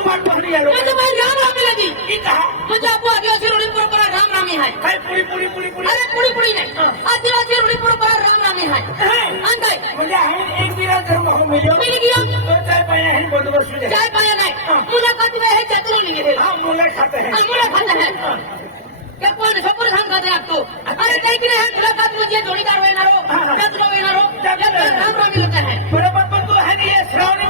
तुम्हारे पकड़ी है लोग ये तो भाई राम तो राम में लगी इतना मुझे आपको आदिवासी रुड़ीपुर पर राम रामी है है पुरी पुरी पुरी पुरी अरे पुरी पुरी नहीं आदिवासी रुड़ीपुर पर राम रामी है अंत है मुझे है एक दिन आते हो मिलियो मिल गया तो चाय पाया है बहुत बस मुझे चाय पाया नहीं मुझे खाते हैं है चाय तो नहीं लिए हाँ मुझे खाते हैं मुझे खाते हैं क्या कौन सब पुरुष हम खाते हैं आपको अरे कहीं किन्हें हम मुलाकात मुझे जोड़ी कार्य ना रो चतुरो ना रो राम रामी लगता है मुलाकात तो है नहीं है श्रावणी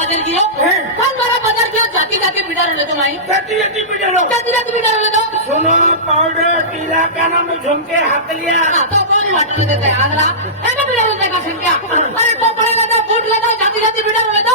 বদল দিও কোন বারা বদল দিও জাতি জাতি মিটার হলো তোমায় জাতি জাতি মিটার হলো জাতি জাতি মিটার হলো তো শোনো পাউডার টিলা কেন আমি ঝুমকে হাত লিয়া তো কোন হাতলে দেতে আগলা এটা মিটার হলো দেখা সংখ্যা আরে তো পড়ে না বুট লাগা জাতি জাতি মিটার হলো তো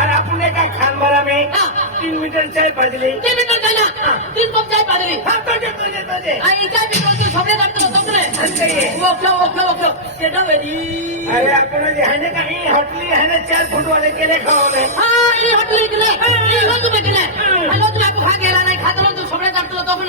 আর আপনি একা খান বারামে তিন মিটার চাই পাঁচলি তিন মিটার চাই না তিন কপ চাই পাঁচলি এই চাই পিটল তো সবরে দাঁড় করো সবরে ওকলো ওকলো ওকলো কেটা বেরি আরে আপনি যে হ্যানে কাহি হটলি হ্যানে চার ফুট ওয়ালে কেলে খাওয়ালে হ্যাঁ এই হটলি কেলে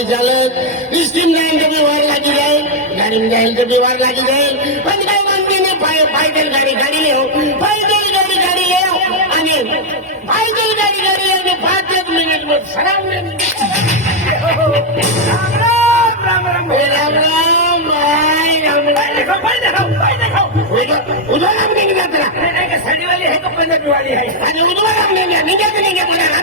स्टीम लाइन के भी वार लगी जाए गाड़ी इंजाइन के भी वार लगी जाए पंजाब मंत्री ने फाइटर गाड़ी गाड़ी ले फाइटर गाड़ी गाड़ी ले फाइटर गाड़ी गाड़ी ले पांच एक मिनट में शराब ले उधर हम नहीं जाते ना नहीं नहीं के साड़ी वाली है कपड़े वाली है अरे उधर हम नहीं जाते नहीं क्या बोला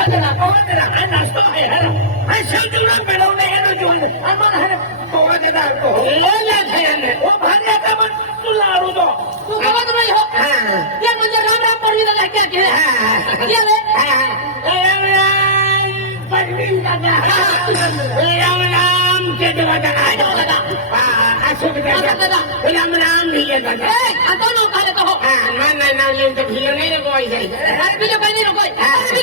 ਅਗਲਾ ਕੋਹ ਤੇਰਾ ਅੰਨਾ ਸੋਹੇ ਹੈ ਐ ਸ਼ਾਜੂ ਨਾ ਮਿਲਾਉਨੇ ਇਹਨੂੰ ਜੁੰਦ ਅਮਨ ਹੈ ਕੋਹ ਦੇ ਦਾ ਕੋਹ ਲੈ ਲੈ ਖਿਆਨੇ ਉਹ ਭਾਰੀ ਤਾਂ ਮਨ ਸੁਲਾ ਰੁਦੋ ਤੂੰ ਗਵਦ ਨਹੀਂ ਹੋ ਇਹ ਮੁੰਜ ਰਾਮ ਰਾਮ ਪਰੀ ਦਾ ਲੱਗਿਆ ਕਿ ਕੀ ਲੈ ਐ ਐ ਐ ਬੰਦੀ ਦਾ ਦਾ ਰਾਮ ਰਾਮ ਜੇ ਦਵਾ ਦਾ ਆ ਜੋ ਦਾ ਆ ਅਸ਼ੁਭ ਦਾ ਦਾ ਰਾਮ ਰਾਮ ਨਹੀਂ ਇਹ ਦਾ ਐ ਅਤੋਂ ਨਾ ਕਰੇ ਕਹੋ ਨਾ ਨਾ ਨਾ ਲੈ ਤੇ ਭੀਲ ਨਹੀਂ ਰੋਈ ਜਾਈ ਹਰ ਵੀ ਜੋ ਕੋਈ ਨਹੀਂ ਰੋਈ ਹਰ ਵੀ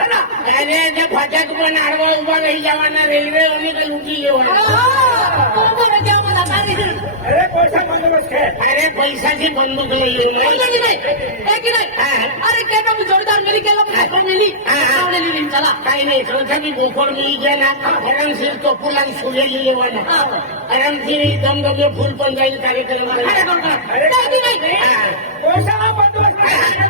અને જે ફટક પણ આડવા ઉભા રહી જવાના રેલવે ઓની કઈ ઉઠી અરે પૈસા થી બંદુક અરે કે જોરદાર મિલી કે મિલી કાઈ નહીં સંસ્થા થી બોફોર મિલી ગયા ના આરામથી તો પુલા સૂર્ય લઈ લેવાના આરામથી દમ દમે ફૂલ પંજાયેલી કાર્યક્રમ કરવા પૈસા બંદોબસ્ત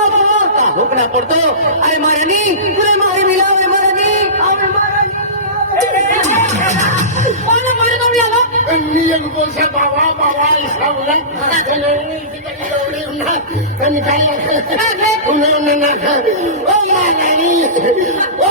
ઢોકળા પડતો અરે મારે નહીં પૂરે મારે મિલાવે મારે નહીં આવે મારે ઓ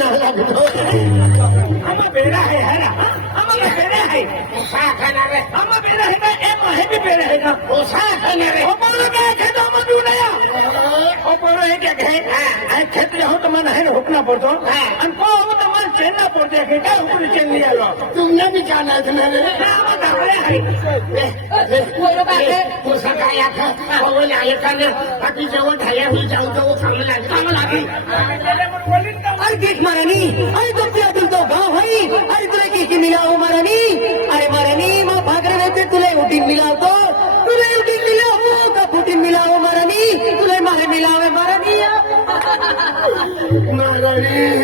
ना हो अब तो हम बेरा है है ना हम बेरा है ओसा खाना रे हम बेरा है ना एम है भी बेरा है ना ओसा खाना रे हम बोल के कह दो हम दूर नया ओ बोल रहे क्या कहे हाँ आज क्षेत्र हो तो मन है रोकना पड़ता हाँ अनको हो तो मन चेना पर देखे का ऊपर चल लिया लो तुमने भी जाना है मैंने तो वो अरे गेट मारनी अरे तो क्या दिल तो गांव भाई अरे तुले तो की की मिला हो मारनी अरे मारनी माँ भाग रहे थे तुले उठी मिला तो तुले उठी मिला हो तो फूटी मिला हो मारनी तुले मारे मिला हो मारनी मारनी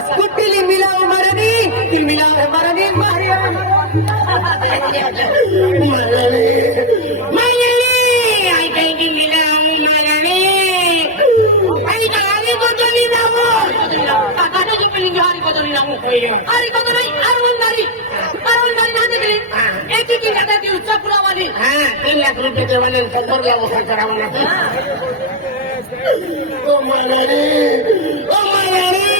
आई குட்டிலி மிலாவு மரணி மிலாவு மரணி ও মারি ও মারি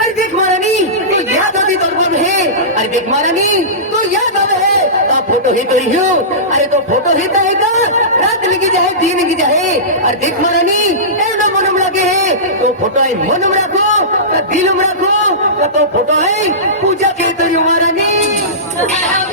अरे देख महारानी तो याद आती तो बोल तो है अरे देख महारानी तो याद आवे है तो फोटो ही तो हो अरे तो फोटो ही तो है का रात लगी जाए दिन की जाए अरे देख महारानी एना मन में लगे है तो फोटो है मन में रखो दिल में रखो तो फोटो है पूजा के तो महारानी